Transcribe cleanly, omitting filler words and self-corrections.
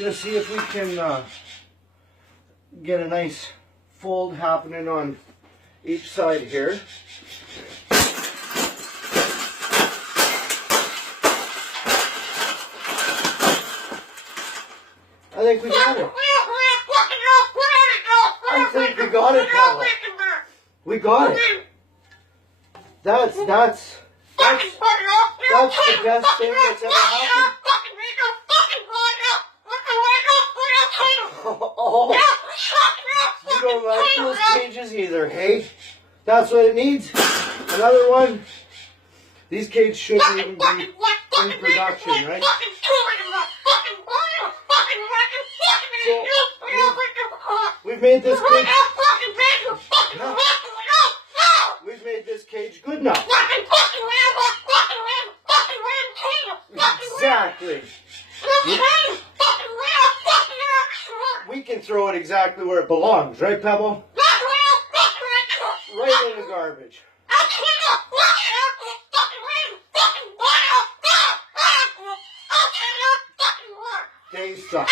Just see if we can get a nice fold happening on each side here. I think we got it. I think we got it, Pavel. We got it. That's the best thing that's ever happened. Oh, you don't like those cages either, hey? That's what it needs. Another one. These cages shouldn't even be in production, right? So, we've made this cage. No. We've made this cage good enough. Exactly. We can throw it exactly where it belongs, right, Pebble? Right in the garbage. They suck.